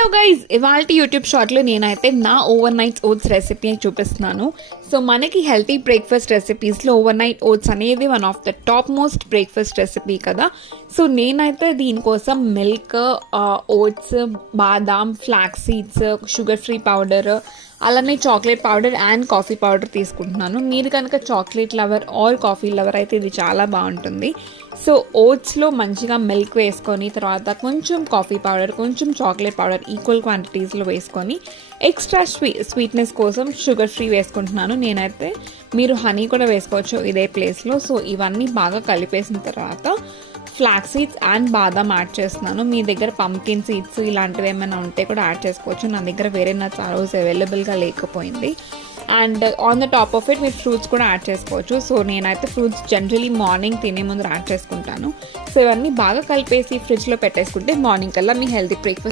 Hello guys, ఇవాళ YouTube షార్ట్లో నేనైతే నా ఓవర్ నైట్ ఓట్స్ రెసిపీ చూపిస్తున్నాను. సో మనకి హెల్తీ బ్రేక్ఫాస్ట్ రెసిపీస్లో ఓవర్ నైట్ ఓట్స్ అనేది one of the top most breakfast recipe కదా. సో నేనైతే దీనికోసం మిల్క్, ఓట్స్, బాదాం, flax seeds, sugar free powder, అలానే chocolate powder and coffee powder తీసుకుంటున్నాను. మీరు కనుక chocolate lover or coffee lover అయితే ఇది చాలా బాగుంటుంది. సో ఓట్స్లో మంచిగా మిల్క్ వేసుకొని, తర్వాత కొంచెం కాఫీ పౌడర్, కొంచెం చాక్లెట్ పౌడర్ ఈక్వల్ క్వాంటిటీస్లో వేసుకొని, ఎక్స్ట్రా స్వీట్నెస్ కోసం షుగర్ ఫ్రీ వేసుకుంటున్నాను నేనైతే. మీరు హనీ కూడా వేసుకోవచ్చు ఇదే ప్లేస్లో. సో ఇవన్నీ బాగా కలిపేసిన తర్వాత flax seeds and badam add చేస్తున్నాను. మీ దగ్గర పంకిన్ సీడ్స్ ఇలాంటివి ఏమైనా ఉంటే కూడా యాడ్ చేసుకోవచ్చు. నా దగ్గర వేరే నట్స్ ఆ రోజు అవైలబుల్గా లేకపోయింది. And on the top of it మీరు ఫ్రూట్స్ కూడా యాడ్ చేసుకోవచ్చు. సో నేనైతే ఫ్రూట్స్ జనరలీ మార్నింగ్ తినే ముందు యాడ్ చేసుకుంటాను. సో ఇవన్నీ బాగా కలిపేసి ఫ్రిడ్జ్లో పెట్టేసుకుంటే మార్నింగ్ కల్లా మీ హెల్తీ బ్రేక్ఫాస్ట్